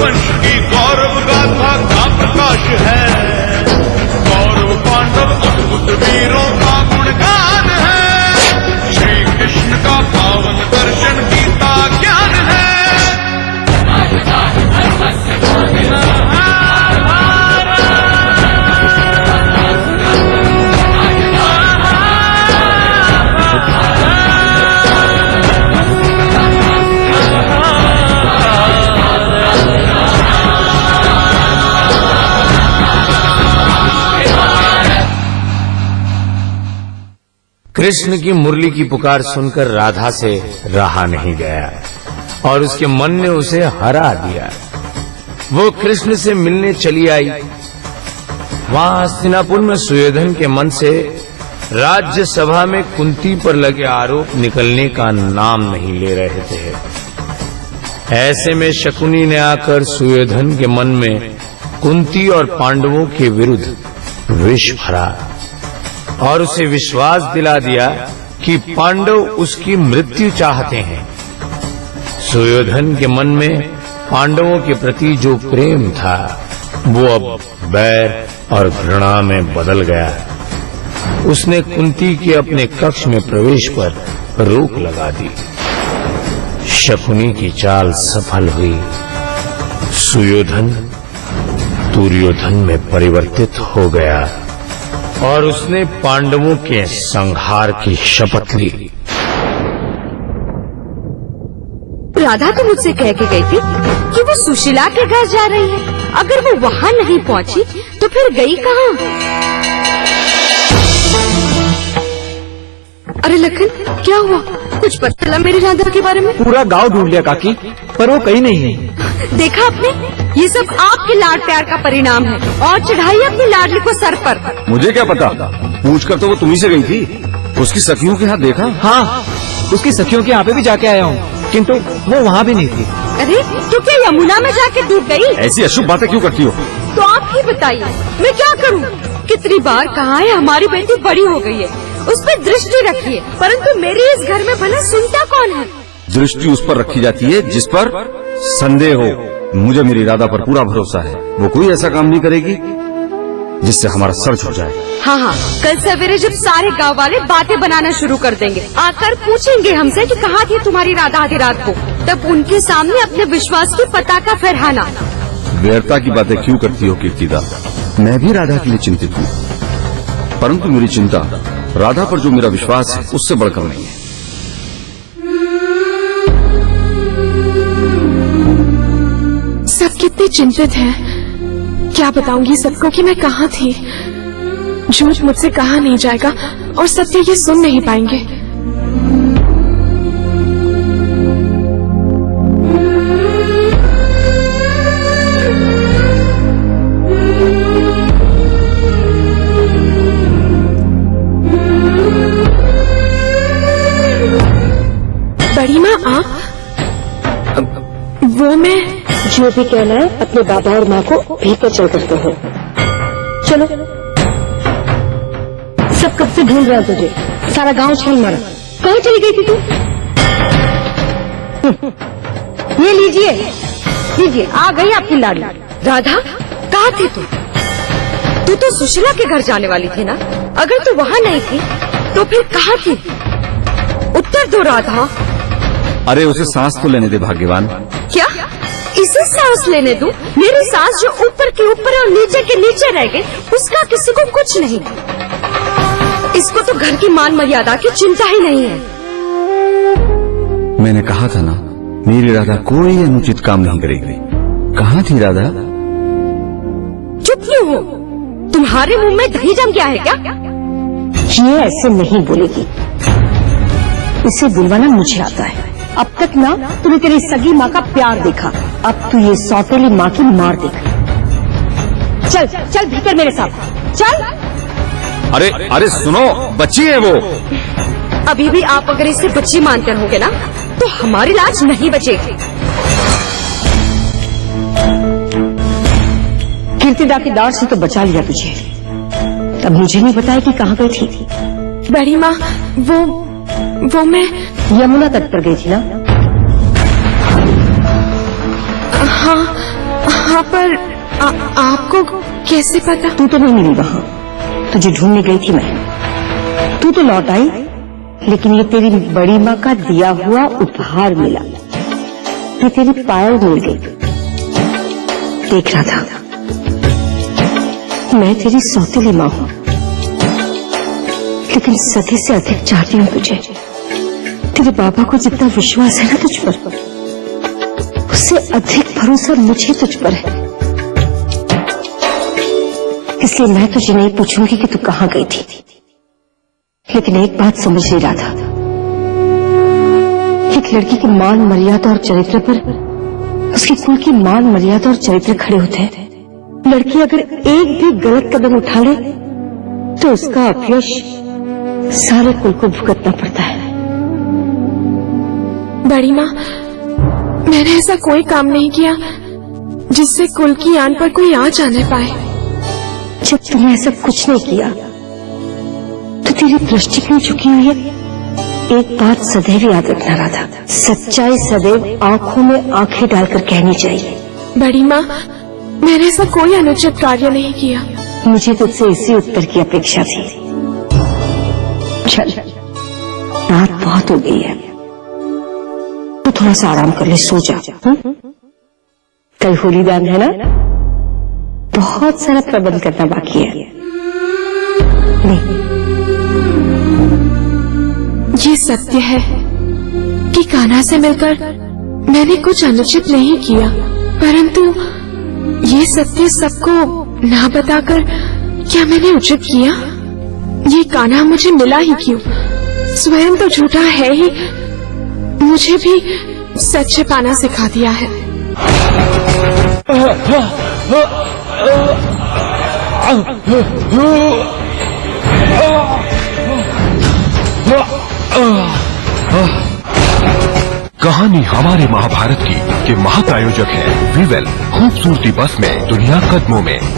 वंश की गौरव गाथा का प्रकाश है। कौरव पांडव अद्भुत वीरों का गुणगान है। श्री कृष्ण का पावन दर्शन गीता ज्ञान है। कृष्ण की मुरली की पुकार सुनकर राधा से रहा नहीं गया और उसके मन ने उसे हरा दिया। वो कृष्ण से मिलने चली आई। वहां हस्तिनापुर में सुयोधन के मन से राज्यसभा में कुंती पर लगे आरोप निकलने का नाम नहीं ले रहे थे। ऐसे में शकुनी ने आकर सुयोधन के मन में कुंती और पांडवों के विरुद्ध विष भरा और उसे विश्वास दिला दिया कि पांडव उसकी मृत्यु चाहते हैं। सुयोधन के मन में पांडवों के प्रति जो प्रेम था वो अब बैर और घृणा में बदल गया। उसने कुंती के अपने कक्ष में प्रवेश पर रोक लगा दी। शकुनी की चाल सफल हुई। सुयोधन दुर्योधन में परिवर्तित हो गया और उसने पांडवों के संहार की शपथ ली। राधा तो मुझसे कह के गई थी कि वो सुशीला के घर जा रही है। अगर वो वहाँ नहीं पहुँची तो फिर गई कहाँ? अरे लखन, क्या हुआ? कुछ पता चला मेरी राधा के बारे में? पूरा गांव ढूंढ लिया काकी, पर वो कहीं नहीं है। देखा आपने, ये सब आपके लाड प्यार का परिणाम है और चढ़ाई अपनी लाडली को सर पर। मुझे क्या पता, पूछ कर तो वो तुम्ही से गई थी। उसकी सखियों के हाथ देखा? हाँ, उसकी सखियों के यहाँ पे भी जाके आया हूँ, किंतु वो वहाँ भी नहीं थी। अरे तो क्या यमुना में जाके डूब गई? ऐसी अशुभ बातें क्यों करती हो? तो आप ही बताइए, मैं क्या करूँ? कितनी बार कहा है हमारी बेटी बड़ी हो गई है, उस पर दृष्टि रखिए, परंतु मेरे इस घर में भला सुनता कौन है? दृष्टि उस पर रखी जाती है जिस पर संदेह हो। मुझे मेरी राधा पर पूरा भरोसा है। वो कोई ऐसा काम नहीं करेगी जिससे हमारा सर झुक जाए। हाँ, कल सवेरे जब सारे गांव वाले बातें बनाना शुरू कर देंगे, आकर पूछेंगे हमसे कि कहाँ थी तुम्हारी राधा आधी रात को, तब उनके सामने अपने विश्वास की पताका फहराना। व्यर्थता की बातें क्यों करती हो कीर्तिदा? मैं भी राधा के लिए चिंतित हूँ, परंतु मेरी चिंता राधा पर जो मेरा विश्वास है उससे बढ़कर नहीं है। सब कितने चिंतित हैं। क्या बताऊंगी सबको कि मैं कहाँ थी। झूठ मुझसे कहा नहीं जाएगा और सत्य ये सुन नहीं पाएंगे। बड़ी माँ, आप? वो मैं जो भी कहना है अपने बाबा और माँ को भीतर चल करते हो। चलो, सब कब से ढूंढ रहा तुझे, सारा गांव छान मारा। कहाँ चली गई थी तू? ये लीजिए, लीजिए, आ गई आपकी लाडली। राधा, कहाँ थी तू? तू तो सुशीला के घर जाने वाली थी ना? अगर तू वहाँ नहीं थी तो फिर कहाँ थी? उत्तर दो राधा। अरे उसे सांस तो लेने दे भाग्यवान। क्या इसे सांस लेने दूं? मेरी सांस जो ऊपर के ऊपर और नीचे के नीचे रह गई, उसका किसी को कुछ नहीं। इसको तो घर की मान मर्यादा की चिंता ही नहीं है। मैंने कहा था ना, मेरी राधा कोई अनुचित काम नहीं करेगी। कहाँ थी राधा? चुप क्यों हो? तुम्हारे मुंह में दही जम गया है क्या? ये ऐसे नहीं बोलेगी, इसे बुलवाना मुझे आता है। अब तक ना तूने तेरी सगी माँ का प्यार देखा, अब तू ये सौतेली माँ की मार देख। चल चल भीतर मेरे साथ चल। अरे अरे सुनो, बच्ची है वो। अभी भी आप अगर इसे बच्ची मानते रहोगे ना तो हमारी लाज नहीं बचेगी। कीर्तिदा की दाढ़ से तो बचा लिया तुझे, तब मुझे नहीं बताया कि कहाँ गई थी। बड़ी माँ, वो मैं यमुना तट पर गई थी ना? हाँ, हाँ पर आपको कैसे पता? तू तो नहीं मिली वहां, तुझे ढूंढने गई थी मैं। तू तो लौट आई, लेकिन ये तेरी बड़ी माँ का दिया हुआ उपहार मिला। ये तेरी पायल मिल गई। देख रहा था, मैं तेरी सौतेली माँ हूँ, लेकिन सती से अधिक चाहती हूँ तुझे। तेरे बाबा को जितना विश्वास है ना तुझ पर, उससे अधिक भरोसा मुझे तुझ पर है। इसलिए मैं तुझे नहीं पूछूंगी कि तू कहाँ गई थी, लेकिन एक बात समझ नहीं रहा था। एक लड़की की मान मर्यादा और चरित्र पर उसके कुल की मान मर्यादा और चरित्र खड़े होते हैं। लड़की अगर एक भी गलत कदम उठा ले तो उसका अपयश सारे कुल को भुगतना पड़ता है। बड़ी माँ, मैंने ऐसा कोई काम नहीं किया जिससे कुल की आन पर कोई आँच आने पाए। जब तूने ऐसा कुछ नहीं किया तो तेरी दृष्टि क्यों झुकी हुई है? एक बात सदैव याद रखना राधा, सच्चाई सदैव आंखों में आंखें डालकर कहनी चाहिए। बड़ी माँ, मैंने ऐसा कोई अनुचित कार्य नहीं किया। मुझे तुझसे इसी उत्तर की अपेक्षा थी। चल, रात बहुत हो गई है, तो थोड़ा सा आराम कर ले, सो जा। कल होली दान है ना, बहुत सारा प्रबंध करना बाकी है। नहीं, ये सत्य है कि कान्हा से मिलकर मैंने कुछ अनुचित नहीं किया, परंतु ये सत्य सबको ना बताकर क्या मैंने उचित किया? ये कान्हा मुझे मिला ही क्यों? स्वयं तो झूठा है ही, मुझे भी सच छिपाना सिखा दिया है। कहानी हमारे महाभारत की के महाप्रायोजक है विवेल। खूबसूरती बस में, दुनिया कदमों में।